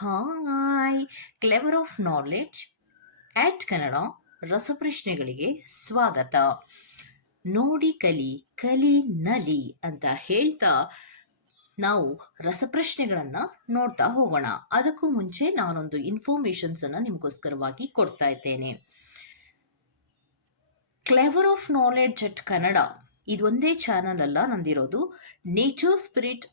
Hi clever of knowledge ಆಟ್ ಕನ್ನಡ ರಸಪ್ರಶ್ನೆಗಳಿಗೆ ಸ್ವಾಗತ. ನೋಡಿ ಕಲಿ ಕಲಿ ನಲಿ ಅಂತ ಹೇಳ್ತಾ ನಾವು ರಸಪ್ರಶ್ನೆಗಳನ್ನು ನೋಡ್ತಾ ಹೋಗೋಣ. ಅದಕ್ಕೂ ಮುಂಚೆ ನಾನೊಂದು ಇನ್ಫಾರ್ಮೇಶನ್ಸ್ ಅನ್ನು ನಿಮಗೋಸ್ಕರವಾಗಿ ಕೊಡ್ತಾ ಇದ್ದೇನೆ. Clever of knowledge at Kannada ಇದೊಂದೇ ಚಾನಲ್ ಅಲ್ಲ ನಂದಿರೋದು. ನೇಚರ್ ಸ್ಪಿರಿಟ್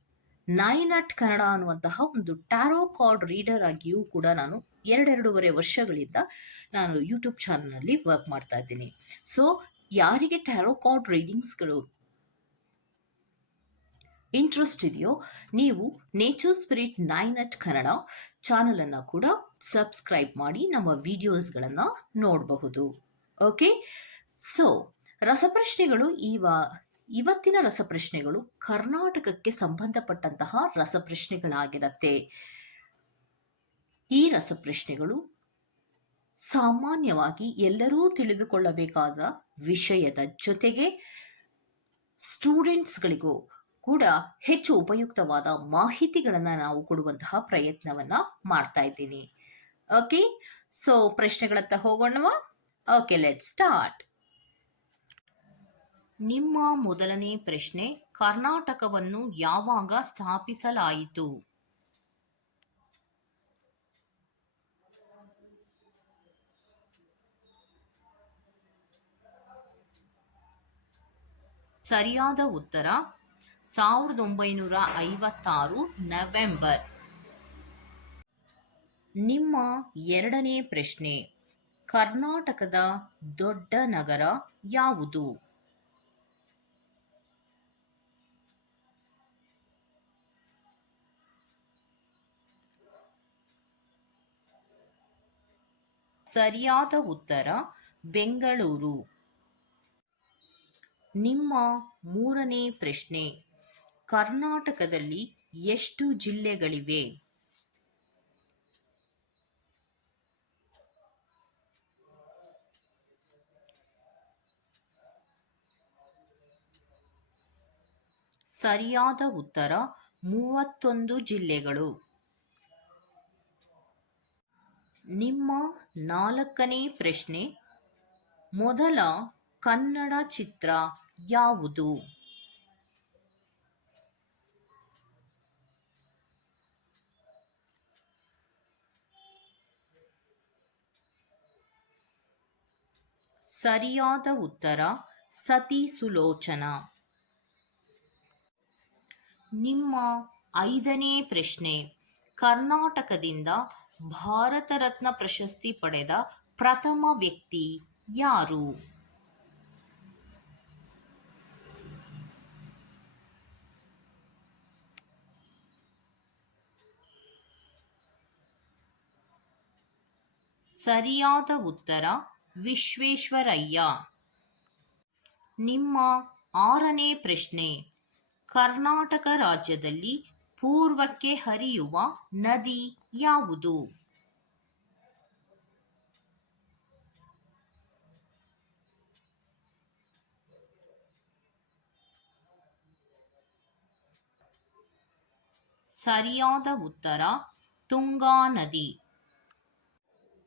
9 ಅಟ್ ಕನ್ನಡ ಅನ್ನುವಂತಹ ಒಂದು ಟ್ಯಾರೋ ಕಾರ್ಡ್ ರೀಡರ್ ಆಗಿಯೂ ಕೂಡ ನಾನು 2.5 ವರ್ಷಗಳಿಂದ ನಾನು ಯೂಟ್ಯೂಬ್ ಚಾನಲ್ನಲ್ಲಿ ವರ್ಕ್ ಮಾಡ್ತಾ ಇದ್ದೀನಿ. ಸೊ ಯಾರಿಗೆ ಟ್ಯಾರೋ ಕಾರ್ಡ್ ರೀಡಿಂಗ್ಸ್ಗಳು ಇಂಟ್ರೆಸ್ಟ್ ಇದೆಯೋ ನೀವು ನೇಚರ್ ಸ್ಪಿರಿಟ್ 9 ಅಟ್ ಕನ್ನಡ ಚಾನಲನ್ನು ಕೂಡ ಸಬ್ಸ್ಕ್ರೈಬ್ ಮಾಡಿ ನಮ್ಮ ವಿಡಿಯೋಸ್ಗಳನ್ನು ನೋಡಬಹುದು. ಓಕೆ, ಸೊ ರಸಪ್ರಶ್ನೆಗಳು ಇವತ್ತಿನ ರಸಪ್ರಶ್ನೆಗಳು ಕರ್ನಾಟಕಕ್ಕೆ ಸಂಬಂಧಪಟ್ಟಂತಹ ರಸಪ್ರಶ್ನೆಗಳಾಗಿರುತ್ತೆ. ಈ ರಸಪ್ರಶ್ನೆಗಳು ಸಾಮಾನ್ಯವಾಗಿ ಎಲ್ಲರೂ ತಿಳಿದುಕೊಳ್ಳಬೇಕಾದ ವಿಷಯದ ಜೊತೆಗೆ ಸ್ಟೂಡೆಂಟ್ಸ್ಗಳಿಗೂ ಕೂಡ ಹೆಚ್ಚು ಉಪಯುಕ್ತವಾದ ಮಾಹಿತಿಗಳನ್ನು ನಾವು ಕೊಡುವಂತಹ ಪ್ರಯತ್ನವನ್ನ ಮಾಡ್ತಾ ಇದ್ದೀನಿ. ಓಕೆ, ಸೊ ಪ್ರಶ್ನೆಗಳತ್ತ ಹೋಗೋಣವಾ? Okay, let's start. ನಿಮ್ಮ ಮೊದಲನೇ ಪ್ರಶ್ನೆ, ಕರ್ನಾಟಕವನ್ನು ಯಾವಾಗ ಸ್ಥಾಪಿಸಲಾಯಿತು? ಸರಿಯಾದ ಉತ್ತರ 1956 ನವೆಂಬರ್. ನಿಮ್ಮ ಎರಡನೇ ಪ್ರಶ್ನೆ, ಕರ್ನಾಟಕದ ದೊಡ್ಡ ನಗರ ಯಾವುದು? ಸರಿಯಾದ ಉತ್ತರ ಬೆಂಗಳೂರು. ನಿಮ್ಮ ಮೂರನೇ ಪ್ರಶ್ನೆ, ಕರ್ನಾಟಕದಲ್ಲಿ ಎಷ್ಟು ಜಿಲ್ಲೆಗಳಿವೆ? ಸರಿಯಾದ ಉತ್ತರ 31 ಜಿಲ್ಲೆಗಳು. ನಿಮ್ಮ ನಾಲ್ಕನೇ ಪ್ರಶ್ನೆ, ಮೊದಲ ಕನ್ನಡ ಚಿತ್ರ ಯಾವುದು? ಸರಿಯಾದ ಉತ್ತರ ಸತಿ ಸುಲೋಚನಾ. ನಿಮ್ಮ ಐದನೇ ಪ್ರಶ್ನೆ, ಕರ್ನಾಟಕದಿಂದ ಭಾರತ ರತ್ನ ಪ್ರಶಸ್ತಿ ಪಡೆದ ಪ್ರಥಮ ವ್ಯಕ್ತಿ ಯಾರು? ಸರಿಯಾದ ಉತ್ತರ ವಿಶ್ವೇಶ್ವರಯ್ಯ. ನಿಮ್ಮ ಆರನೇ ಪ್ರಶ್ನೆ, ಕರ್ನಾಟಕ ರಾಜ್ಯದಲ್ಲಿ ಪೂರ್ವಕ್ಕೆ ಹರಿಯುವ ನದಿ ಯಾವುದು? ಸರಿಯಾದ ಉತ್ತರ ತುಂಗಾ ನದಿ.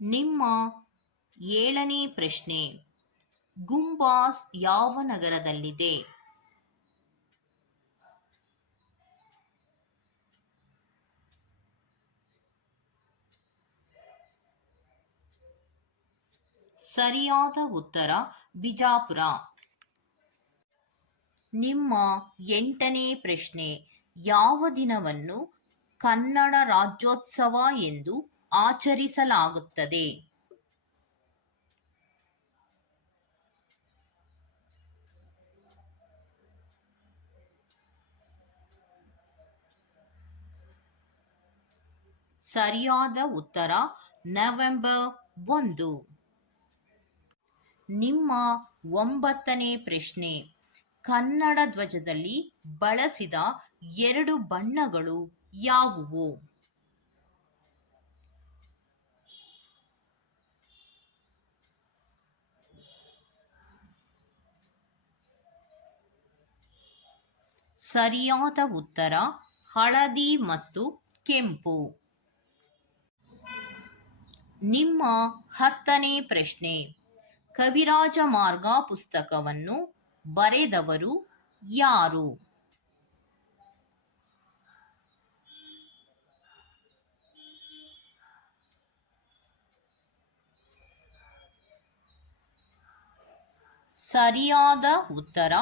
ನಿಮ್ಮ ಏಳನೇ ಪ್ರಶ್ನೆ, ಗುಂಬಾಸ್ ಯಾವ ನಗರದಲ್ಲಿದೆ? ಸರಿಯಾದ ಉತ್ತರ ಬಿಜಾಪುರ. ನಿಮ್ಮ ಎಂಟನೇ ಪ್ರಶ್ನೆ, ಯಾವ ದಿನವನ್ನು ಕನ್ನಡ ರಾಜ್ಯೋತ್ಸವ ಎಂದು ಆಚರಿಸಲಾಗುತ್ತದೆ? ಸರಿಯಾದ ಉತ್ತರ ನವೆಂಬರ್ 1. ನಿಮ್ಮ ಒಂಬತ್ತನೇ ಪ್ರಶ್ನೆ, ಕನ್ನಡ ಧ್ವಜದಲ್ಲಿ ಬಳಸಿದ 2 ಬಣ್ಣಗಳು ಯಾವುವು? ಸರಿಯಾದ ಉತ್ತರ ಹಳದಿ ಮತ್ತು ಕೆಂಪು. ನಿಮ್ಮ 10ನೇ ಪ್ರಶ್ನೆ, ಕವಿರಾಜ ಮಾರ್ಗ ಪುಸ್ತಕವನ್ನು ಬರೆದವರು ಯಾರು? ಸರಿಯಾದ ಉತ್ತರ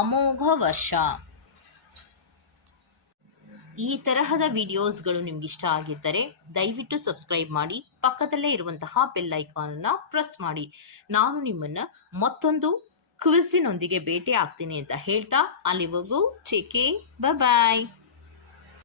ಅಮೋಘ ವರ್ಷ. ಈ ತರಹದ ವಿಡಿಯೋಸ್ಗಳು ನಿಮ್ಗೆ ಇಷ್ಟ ಆಗಿದ್ದರೆ ದಯವಿಟ್ಟು ಸಬ್ಸ್ಕ್ರೈಬ್ ಮಾಡಿ, ಪಕ್ಕದಲ್ಲೇ ಇರುವಂತಹ ಬೆಲ್ ಐಕಾನನ್ನು ಪ್ರೆಸ್ ಮಾಡಿ. ನಾನು ನಿಮ್ಮನ್ನು ಮತ್ತೊಂದು ಕ್ವಿಝಿನೊಂದಿಗೆ ಭೇಟಿ ಆಗ್ತೀನಿ ಅಂತ ಹೇಳ್ತಾ, ಅಲ್ಲಿವರೆಗೂ ಟೇಕ್ ಕೇರ್, ಬಾಯ್.